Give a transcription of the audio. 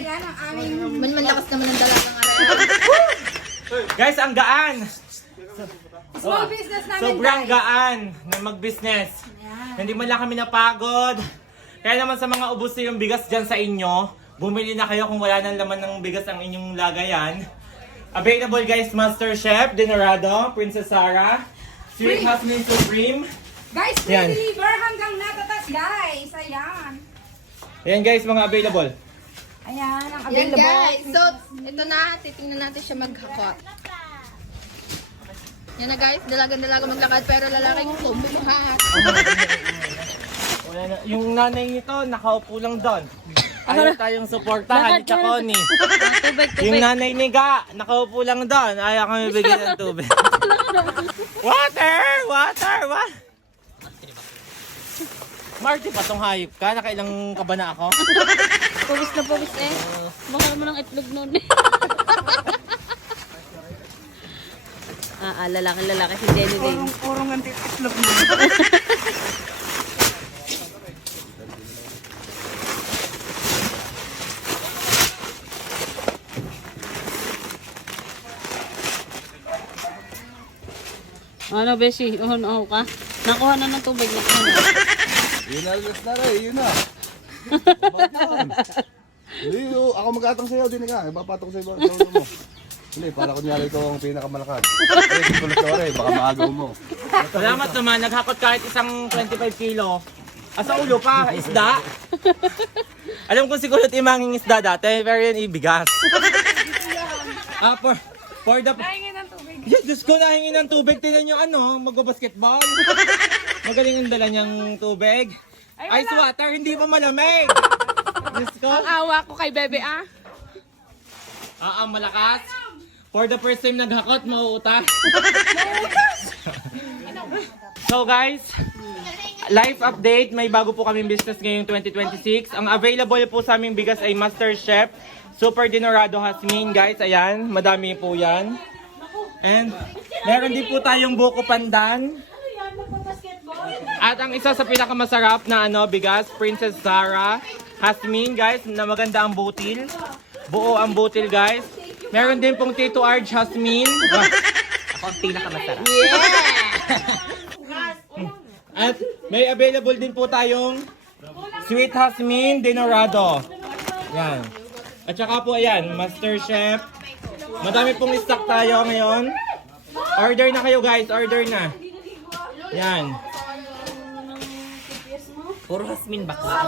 yan ang aming... Malakas naman ang dalagang araw. Guys, ang gaan. Small business namin, Sobrang guys. gaan na mag-business. Hindi man lang kami napagod. Kaya naman sa mga ubos na yung bigas dyan sa inyo, bumili na kayo kung wala nang laman ng bigas ang inyong lagayan. Available guys, Master Chef, Dinorado, Princess Sarah, Sweet Jasmine Supreme. Guys, free Yan. deliver hanggang natatas, guys. Ayan. Ayan guys, mga available. Ayan, ang Yan available. guys. So, ito na. Titingnan natin siya maghakot. Yan na guys. Dalagan-dalaga maglakad pero lalaking bumuhat. Wala na. Yung nanay nito, nakaupo lang doon. Ayaw tayong suportahan ni Chaconi. Yung nanay ni Ga, nakaupo lang doon. Ayaw kami bigyan ng tubig. Water! Water! What? Marty, patong hayop ka? Nakailang ka ba na ako? Pawis na pawis eh. Mahal mo ng itlog nun eh. Lalaki si Jenny din. Purong ang itlog mo. Ano, Beshi? Uhon-uho ka? Nakuha na ng tubig na ano. Yun na, yun na. Bakit yun? Hindi, ako mag-atang sa'yo din ka. Ipapatong sa'yo sa ulo mo. Hindi, para kunyari ikaw ang pinakamalakas. Hindi ko na sorry, baka maagaw mo. Salamat naman, naghakot kahit isang 25 kilo. Sa ulo pa, isda. Alam ko siguro timanging isda dati, pero yun ibigas. For the... Nahingin ng tubig. Yes, Diyos ko, nahingi ng tubig. Tingnan nyo magbabasketball. Magaling ang dala niyang tubig. Ice water, hindi pa malamig. Diyos ko. Awa ko kay Bebe, ah. Malakas. For the first time naghakot, mauutas. So guys, life update. May bago po kaming business ngayong 2026. Ang available po sa aming bigas ay Master Chef Super Dinorado Jasmine, guys. Ayan, madami po yan. And meron din po tayong buko pandan. At ang isa sa pinakamasarap na bigas, Princess Sarah Jasmine, guys, na maganda ang butil. Buo ang butil, guys. Meron din pong Tito R Jasmine. Ako ang pinakamasarap. At may available din po tayong Sweet Jasmine Dinorado. Yan. At saka po ayan, Master Chef. Madami pong stock tayo ngayon. Order na kayo guys, order na. Yan. Puro Jasmine bakla.